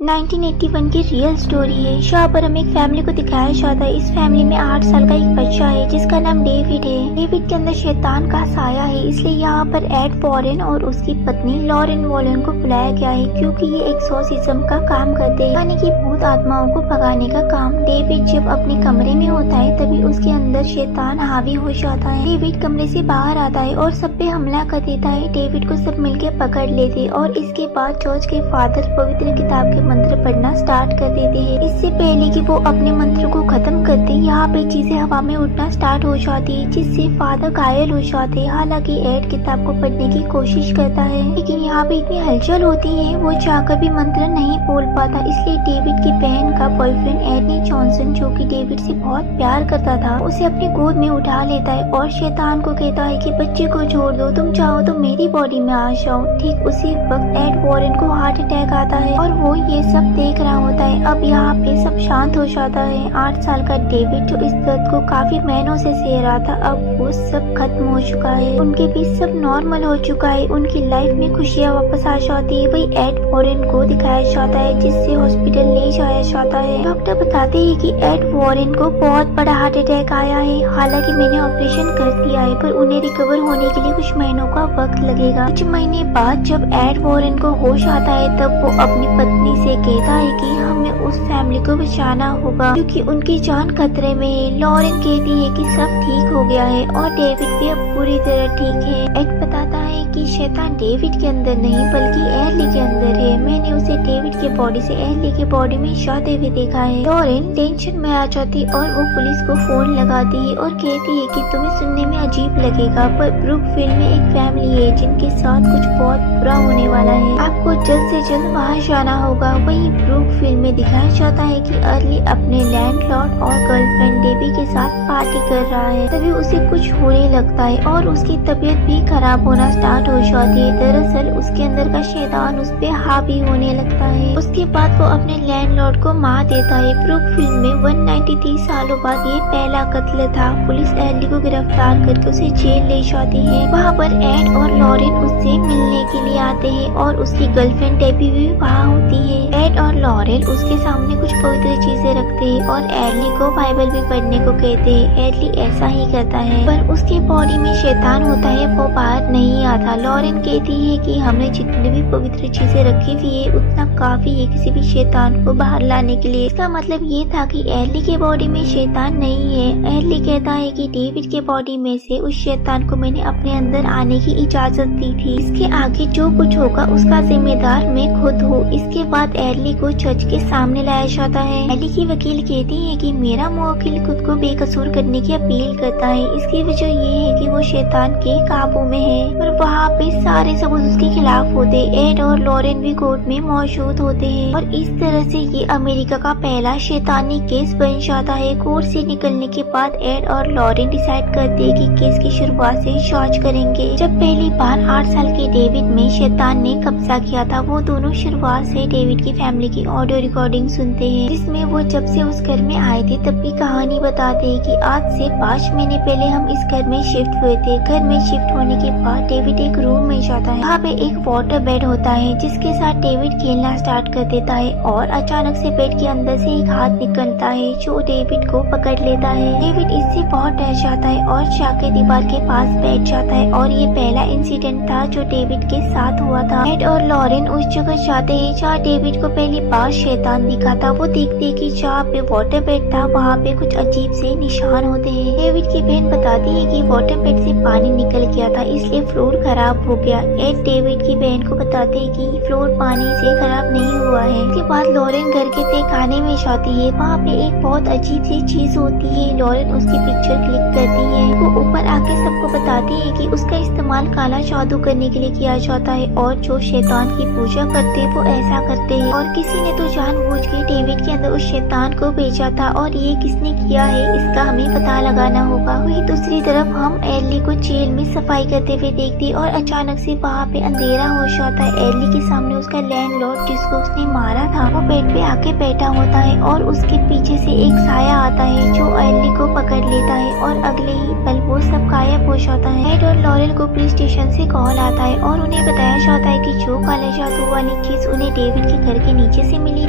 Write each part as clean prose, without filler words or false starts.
1981 की real story है जहाँ पर हमें एक फैमिली को दिखाया जाता है। इस फैमिली में 8 साल का एक बच्चा है जिसका नाम डेविड है। डेविड के अंदर शैतान का साया है, इसलिए यहाँ पर एड वॉरेन और उसकी पत्नी लॉरेन वॉरेन को बुलाया गया है क्योंकि ये एक्सोर्सिज्म का काम करते हैं, यानी कि भूत आत्माओं को भगाने का काम। डेविड जब अपने कमरे में होता है तभी उसके अंदर शैतान हावी हो जाता है। डेविड कमरे से बाहर आता है और सब पे हमला कर देता है। डेविड को सब मिलके पकड़ लेते और इसके बाद जॉर्ज के फादर पवित्र किताब के मंत्र पढ़ना स्टार्ट कर देते हैं। इससे पहले कि वो अपने मंत्र को खत्म करते यहाँ पे चीजें हवा में उड़ना स्टार्ट हो जाती है जिससे फादर घायल हो जाते हैं। हालांकि एड किताब को पढ़ने की कोशिश करता है लेकिन यहाँ पे इतनी हलचल होती है वो चाहकर भी मंत्र नहीं बोल पाता, इसलिए डेविड की बहन का बॉयफ्रेंड एडनी जॉनसन जो कि डेविड से बहुत प्यार करता था उसे अपनी गोद में उठा लेता है और शैतान को कहता है कि बच्चे को छोड़ दो, तुम चाहो तो मेरी बॉडी में आ जाओ। ठीक उसी वक्त एड वॉरेन को हार्ट अटैक आता है और वो ये सब देख रहा होता है। अब यहाँ पे सब शांत हो जाता है। 8 साल का डेविड जो इस दर्द को काफी महीनों से सह रहा था अब वो सब खत्म हो चुका है, उनके बीच सब नॉर्मल हो चुका है, उनकी लाइफ में खुशियाँ वापस आ जाती है। वही एड वॉरेन को दिखाया जाता है जिससे हॉस्पिटल ले जाया जाता है। डॉक्टर बताते हैं कि एड वॉरेन को बहुत बड़ा हार्ट अटैक आया है, हालांकि मैंने ऑपरेशन कर दिया है पर उन्हें रिकवर होने के लिए कुछ महीनों का वक्त लगेगा। कुछ महीने बाद जब एड वॉरेन को होश आता है तब वो अपनी पत्नी से कहता है कि हमें उस फैमिली को बचाना होगा क्योंकि उनकी जान खतरे में है। लॉरेन कहती है कि सब ठीक हो गया है और डेविड भी अब पूरी तरह ठीक है। एड बताता है कि शैतान डेविड के अंदर नहीं बल्कि एर्ली के अंदर है, मैंने उसे डेविड के बॉडी से एर्ली के बॉडी में जाते हुए देखा है। लॉरेन टेंशन में आ जाती और वो पुलिस को फोन लगाती है और कहती है कि तुम्हें सुनने में अजीब लगेगा पर ब्रुकफील्ड में एक फैमिली है जिनके साथ कुछ बहुत बुरा होने वाला है, आपको जल्द से जल्द वहाँ जाना होगा। वही ब्रुकफील्ड में दिखाया जाता है कि अर्ली अपने लैंडलॉर्ड और गर्लफ्रेंड डेबी के साथ पार्टी कर रहा है, तभी उसे कुछ होने लगता है और उसकी तबीयत भी खराब होना स्टार्ट हो जाती है। दरअसल उसके अंदर का शैतान उस पे हावी होने लगता है। उसके बाद वो अपने लैंडलॉर्ड को मार देता है। ब्रुकफील्ड में 193 सालों बाद ये पहला कत्ल था। पुलिस अर्ली को गिरफ्तार करके उसे जेल ले जाती है। वहाँ पर एड और लॉरेन उससे मिलने के लिए आते हैं और उसकी गर्लफ्रेंड डेबी भी वहाँ होती है। एड और लॉरेन उसके सामने कुछ पवित्र चीजें रखते हैं और एर्ली को बाइबल भी पढ़ने को कहते हैं। एर्ली ऐसा ही करता है पर उसके बॉडी में शैतान होता है वो बाहर नहीं आता। लॉरेन कहती है कि हमने जितनी भी पवित्र चीजें रखी हुई है उतना काफी है किसी भी शैतान को बाहर लाने के लिए। इसका मतलब ये था कि एर्ली के बॉडी में शैतान नहीं है। एर्ली कहता है कि डेविड के बॉडी में से उस शैतान को मैंने अपने अंदर आने की इजाजत दी थी, इसके आगे जो कुछ होगा उसका जिम्मेदार मैं खुद हूँ। इसके बाद एर्ली को जज के सामने लाया जाता है। एर्ली की वकील कहती है कि मेरा मुवक्किल खुद को बेकसूर करने की अपील करता है, इसकी वजह ये है कि वो शैतान के काबू में है और वहाँ पे सारे सबूत उसके खिलाफ होते। एड और लॉरेन भी कोर्ट में मौजूद होते हैं और इस तरह से ये अमेरिका का पहला शैतानी केस बन जाता है। कोर्ट से निकलने के बाद एड और लॉरेन डिसाइड करते हैं कि केस की शुरुआत से जांच करेंगे। जब पहली बार 8 साल के डेविड में शैतान ने कब्जा किया था वो दोनों शुरुआत से डेविड की फैमिली की ऑडियो रिकॉर्डिंग सुनते हैं जिसमें वो जब से उस घर में आए थे तब की कहानी बताते हैं कि आज से 5 महीने पहले हम इस घर में शिफ्ट हुए थे। घर में शिफ्ट होने के बाद डेविड एक रूम में जाता है, वहाँ पे एक वाटर बेड होता है जिसके साथ डेविड खेलना स्टार्ट कर देता है और अचानक से बेड के अंदर से एक हाथ निकलता है जो डेविड को पकड़ लेता है। डेविड इससे बहुत डर जाता है और जाके दीवार के पास बैठ जाता है और ये पहला इंसिडेंट था जो डेविड के साथ हुआ था। एड और लॉरेन उस जगह जाते हैं जहाँ डेविड को पहली बार शैतान दिखा था। वो देखते कि जहाँ पे वाटर बेड था वहाँ पे कुछ अजीब से निशान होते हैं। डेविड की बहन बताती है कि वाटर बेड से पानी निकल गया था इसलिए फ्लोर खराब हो गया। एड डेविड की बहन को बताते हैं कि फ्लोर पानी से खराब नहीं हुआ है। इसके बाद लॉरेन घर के तहखाने में जाती है, वहाँ पे एक बहुत अजीब सी चीज होती है। लॉरेन उसकी पिक्चर क्लिक करती है, वो ऊपर आके सबको बताती है कि उसका इस्तेमाल काला जादू करने के लिए किया जाता है और जो शैतान की पूजा करते हैं वो ऐसा करते हैं और किसी ने तो जानबूझ के डेविड के अंदर उस शैतान को भेजा था और ये किसने किया है इसका हमें पता लगाना होगा। वही दूसरी तरफ हम एर्ली को जेल में सफाई करते हुए देखते और अचानक से वहाँ पे अंधेरा हो जाता है। एर्ली के सामने उसका लैंडलॉर्ड जिसको उसने मारा था वो बेड पे आके बैठा होता है और उसके पीछे से एक साया आता है जो एर्ली को पकड़ लेता है और अगले ही पल वो सब गायब हो जाता है। एड और लॉरेन को पुलिस स्टेशन से कॉल आता है और उन्हें बताया जाता है कि जो काला जादू वाली चीज उन्हें डेविड के घर के नीचे से मिली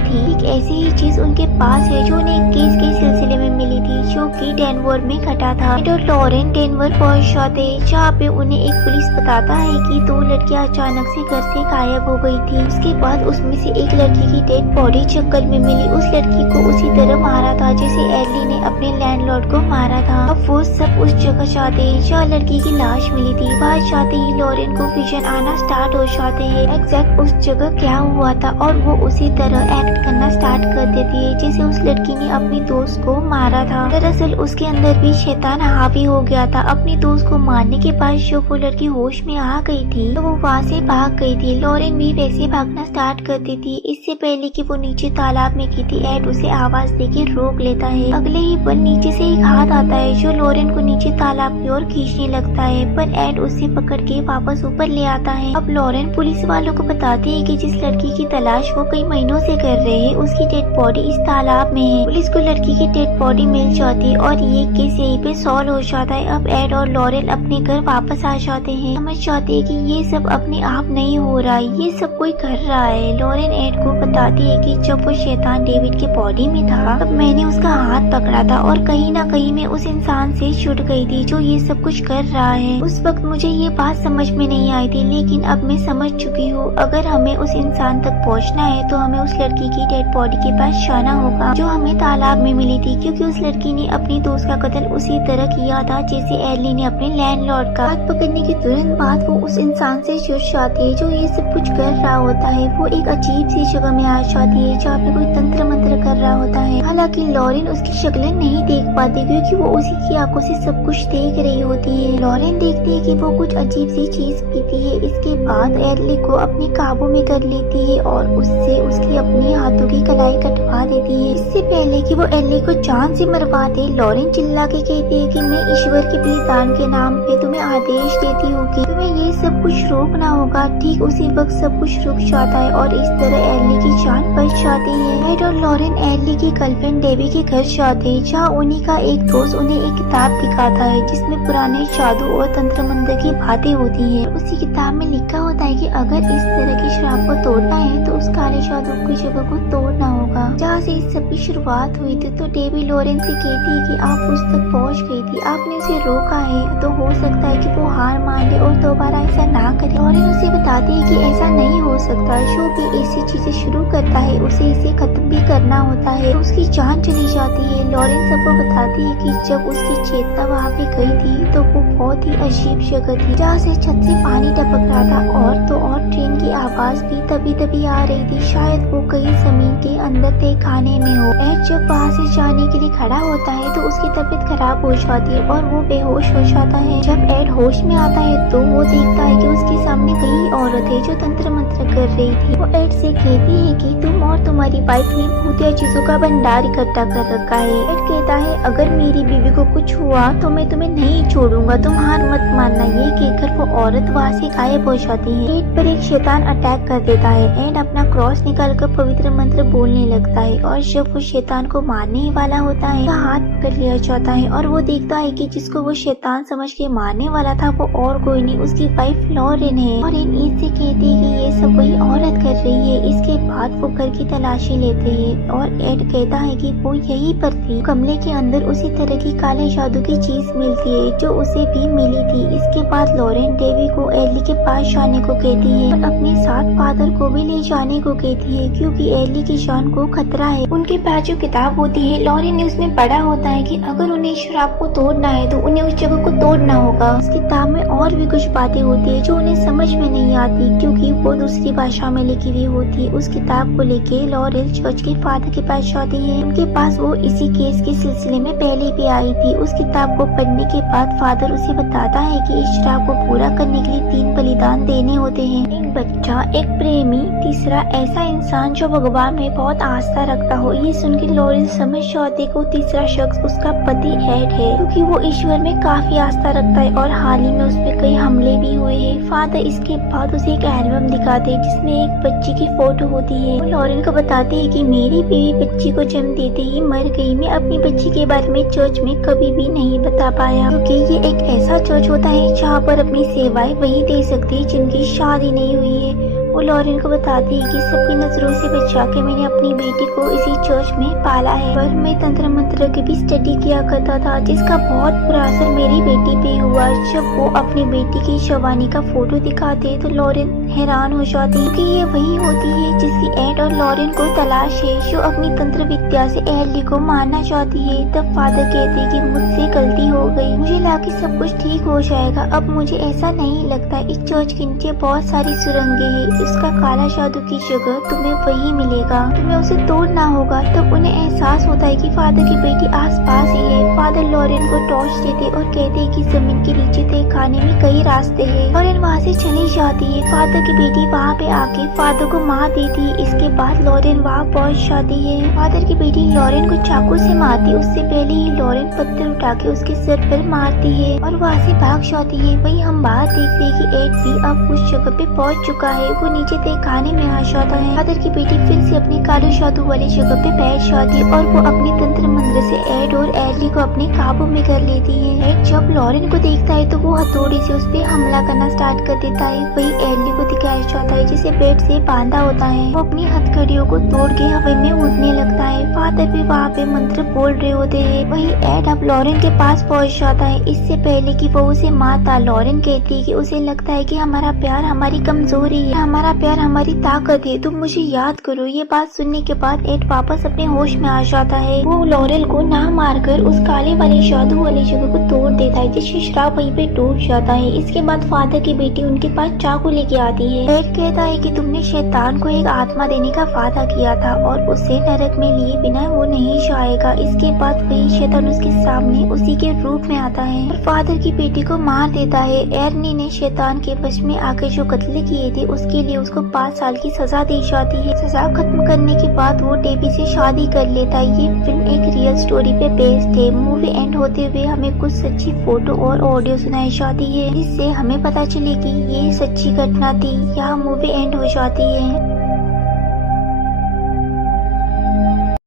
ऐसी ही चीज उनके पास है जो उन्हें एक केस के सिलसिले में मिली थी जो कि डेनवर में घटा था। एड और लॉरेन डेनवर पहुंच जाते हैं जहाँ पे उन्हें एक पुलिस बताता है कि 2 लड़कियां अचानक से घर से गायब हो गई थी। उसके बाद उसमें से एक लड़की की डेड बॉडी जंगल में मिली। उस लड़की को उसी तरह मारा था जैसे एडली ने अपने लैंडलॉर्ड को मारा था। अब वो सब उस जगह जाते हैं जहाँ लड़की की लाश मिली थी। वहाँ जाते ही लॉरेन को विजन आना स्टार्ट हो जाते हैं एग्जैक्ट उस जगह क्या हुआ था और वो उसी तरह एक्ट करना स्टार्ट कर देती है जैसे उस लड़की ने अपनी दोस्त को मारा था। दरअसल उसके अंदर भी शैतान हावी हो गया था। अपनी दोस्त को मारने के बाद जब वो लड़की होश में आ गई थी तो वो वहाँ से भाग गई थी। लॉरेन भी वैसे भागना स्टार्ट कर देती है। इससे पहले कि वो नीचे तालाब में गिरती एड उसे आवाज देके रोक लेता है। अगले ही पल नीचे से एक हाथ आता है जो लॉरेन को नीचे तालाब की ओर खींचने लगता है पर एड उसे पकड़ के वापस ऊपर ले आता है। अब लॉरेन पुलिस वालों को बताती है कि जिस लड़की की तलाश वो कई महीनों से कर रहे हैं उसकी डेड बॉडी इस तालाब में है। पुलिस को लड़की की डेड बॉडी मिल जाती है और ये केस यहीं पे सॉल्व हो जाता है। अब एड और लॉरेन अपने घर वापस आ जाते हैं। समझ जाते हैं कि ये सब अपने आप नहीं हो रहा है, ये सब कोई कर रहा है। लॉरेन एड को बताती है कि जब वो शैतान डेविड के बॉडी में था तब मैंने उसका हाथ पकड़ा था और कहीं ना कहीं मैं उस इंसान से छूट गई थी जो ये सब कुछ कर रहा है। उस वक्त मुझे ये बात समझ में नहीं आई थी लेकिन अब मैं समझ चुकी हूँ। अगर हमें उस इंसान तक पहुँचना है तो हमें उस लड़की की डेड बॉडी के पास जाना होगा जो हमें तालाब में मिली थी, क्योंकि उस लड़की ने अपनी दोस्त का कत्ल उसी तरह किया था जैसे एडली ने अपने लैंडलॉर्ड का। हाथ पकड़ने के तुरंत बाद वो उस इंसान से जुड़ जाती है जो ये सब कुछ कर रहा होता है। वो एक अजीब सी जगह में आ जाती है जहाँ पे कोई तंत्र मंत्र कर रहा होता है। हालांकि लॉरेन उसकी शक्लें नहीं देख पाती क्योंकि वो उसी की आंखों से सब कुछ देख रही होती है। लॉरेन देखती है कि वो कुछ अजीब सी चीज पीती है। इसके बाद एडली को अपने काबू में कर लेती है और उससे उसकी अपनी हाथों की कलाई कटवा देती है। इससे पहले कि वो एडली को जान से मरवा दे लॉरेन चिल्ला के कहती है कि मैं ईश्वर के बलिदान के नाम पे तुम्हें आदेश देती हूँ कि तुम्हें ये सब कुछ रोकना होगा। ठीक उसी वक्त सब कुछ रुक जाता है और इस तरह एडली की जान बच जाती है। एड और लॉरेन एडली की गर्लफ्रेंड डेबी के घर जाते हैं जहाँ उन्हीं का एक दोस्त उन्हें एक किताब दिखाता है जिसमें पुराने जादू और तंत्र मंत्र की बातें होती है। उसी किताब में लिखा होता है कि अगर इस तरह की शराब को तोड़ना है तो उस काले जादू की जगह को तोड़ना होगा। जहाँ से इस सब की शुरुआत हुई थी तो डेबी लॉरेन से कहती है कि आप उस तक पहुँच गई थी, आपने उसे रोका है तो हो सकता है कि वो हार मान ले और दोबारा ऐसा ना करे। लॉरेन उसे बताती है कि ऐसा नहीं हो सकता, जो भी ऐसी चीजें शुरू करता है उसे इसे खत्म भी करना होता है। तो उसकी जान चली जाती है। लॉरेन सबको बताती है कि जब उसकी चेतना वहाँ पे गई थी तो वो बहुत ही अजीब जगह थी जहाँ से छत से पानी टपक रहा था और तो और ट्रेन की आवाज भी तभी तभी आ रही थी। शायद वो कहीं जमीन के अंदर तय खाने में हो। एड जब वहाँ से जाने के लिए खड़ा होता है तो उसकी तबीयत खराब हो जाती है और वो बेहोश हो जाता है। जब एड होश में आता है तो वो देखता है कि उसके सामने वही औरत है जो तंत्र मंत्र कर रही थी। वो एड से कहती है कि तुम और तुम्हारी वाइफ ने भूतिया चीजों का भंडार इकट्ठा कर रखा है। एड कहता है अगर मेरी बीवी को कुछ हुआ तो मैं तुम्हें नहीं छोड़ूंगा, तुम हार मत मानना। ये कहकर वो औरत वहाँ से गायब हो जाती है। एड पर एक शैतान अटैक कर देता है। एड अपना क्रॉस निकालकर पवित्र मंत्र बोलने लगता है और जब वो शैतान को मारने ही वाला होता है तो हाथ पकड़ लिया जाता है और वो देखता है कि जिसको वो शैतान समझ के मारने वाला था वो और कोई नहीं उसकी वाइफ लॉरेन है। लॉरेन ईद से कहती है कि ये सब वही औरत कर रही है। इसके बाद वो घर की तलाशी लेते हैं और एड कहता है कि वो यहीं पर थी। कमरे के अंदर उसी तरह की काले जादू की चीज मिलती है जो उसे भी मिली थी। इसके बाद लॉरेन डेवी को एडली के पास जाने को कहती है और अपने साथ फादर को भी ले जाने को कहती है क्योंकि एडली की जान को खतरा है। उनके पास जो किताब होती है लॉरेन ने उसमें पढ़ा होता है कि अगर उन्हें शराब को तोड़ना है तो उन्हें उस जगह को तोड़ना होगा। उस किताब में और भी कुछ बातें होती है जो उन्हें समझ में नहीं आती क्योंकि वो दूसरी भाषा में लिखी हुई होती है। उस किताब को लेके लॉरेन चर्च के फादर के पास जाती है। उनके पास वो इसी केस के सिलसिले में पहले भी आई थी। उस किताब को पढ़ने के बाद फादर उसे बताता है कि इस शराब को पूरा करने के लिए 3 बलिदान देने होते हैं। एक बच्चा, एक प्रेमी, तीसरा ऐसा इंसान जो भगवान में बहुत आस्था रखता हो। ये सुन के लॉरेन समझ जाती है कि तीसरा शख्स उसका पति एड है क्योंकि वो ईश्वर में काफी आस्था रखता है और हाल ही में उस पर कई हमले भी हुए हैं। फादर इसके बाद उसे एक एल्बम दिखाते हैं जिसमें एक बच्ची की फोटो होती है। वो लॉरेन को बताते हैं कि मेरी बीवी बच्ची को जन्म देते ही मर गई। मैं अपनी बच्ची के बारे में चर्च में कभी भी नहीं बता पाया क्योंकि ये एक ऐसा चर्च होता है जहाँ पर अपनी सेवाएं वही दे सकती है जिनकी शादी नहीं हुई है। वो लॉरेन को बताती है कि सबकी नजरों से बचा के मैंने अपनी बेटी को इसी चर्च में पाला है, पर मैं तंत्र मंत्र की भी स्टडी किया करता था, जिसका बहुत बुरा असर मेरी बेटी पे हुआ। जब वो अपनी बेटी की शवानी का फोटो दिखाते तो लॉरेन हैरान हो जाती कि ये वही होती है जिसकी एड और लॉरेन को तलाश है, जो अपनी तंत्र विद्या से एली को मारना चाहती है। तब फादर कहते कि मुझसे गलती हो गई, मुझे लगा कि सब कुछ ठीक हो जाएगा। अब मुझे ऐसा नहीं लगता। इस चर्च के नीचे बहुत सारी सुरंगें हैं, उसका काला जादू की जगह तुम्हें वही मिलेगा, तुम्हें उसे तोड़ना होगा। तब उन्हें एहसास होता है कि फादर की बेटी आसपास ही है। फादर लॉरेन को टॉर्च देते और कहते कि जमीन के नीचे तय खाने में कई रास्ते हैं। लॉरेन वहाँ से चली जाती है। फादर की बेटी वहाँ पे आके फादर को मार देती है। इसके बाद लॉरेन वहाँ पहुँच जाती है। फादर की बेटी लॉरेन को चाकू से मारती, उससे पहले ही लॉरेन पत्थर उठा के उसके सिर पर मारती है और वहाँ से भाग जाती है। वही हम बाहर देखते हैं कि एड भी अब उस जगह पे पहुँच चुका है। वो नीचे तय खाने में आ जाता है। फादर की बेटी फिर से अपनी काले जादू वाली जगह पे बैठ जाती है और वो अपने तंत्र मंत्र से एड और एली को अपने काबू में कर लेती है। एड जब लॉरेन को देखता है तो वो हथौड़ी से उस पर हमला करना स्टार्ट कर देता है। वही एली को दिखाया जाता है जिसे बेड से बांधा होता है। वो अपनी हथकड़ियों को तोड़ के हवा में उड़ने लगता है। फादर भी वहाँ पे मंत्र बोल रहे होते हैं। वही एड अब लॉरेन के पास पहुँच जाता है। इससे पहले कि वो उसे मारता, लॉरेन कहती है कि उसे लगता है कि हमारा प्यार हमारी कमजोरी है, हमारा प्यार हमारी ताकत है, तुम मुझे याद करो। ये बात सुनने के बाद एड वापस अपने होश में आ जाता है। वो लॉरेन को ना मारकर उस काले वाली जादू वाली जगह को तोड़ देता है, जिससे श्राप वहीं पे टूट जाता है। इसके बाद फादर की बेटी उनके पास चाकू लेके आती है। एड कहता है कि तुमने शैतान को एक आत्मा देने का वादा किया था और उसे नरक में लिए बिना वो नहीं जाएगा। इसके बाद वही शैतान उसके सामने उसी के रूप में आता है और फादर की बेटी को मार देता है। एर्नी ने शैतान के वश में आकर जो कत्ल किए थे उसके लिए उसको 5 साल की सजा दी जाती है। सजा खत्म करने के बाद वो डेबी से शादी कर लेता है। ये फिल्म एक रियल स्टोरी पे बेस्ड है। मूवी एंड होते हुए हमें कुछ सच्ची फोटो और ऑडियो सुनाई जाती है, जिससे हमें पता चले कि ये सच्ची घटना थी। यहाँ मूवी एंड हो जाती है।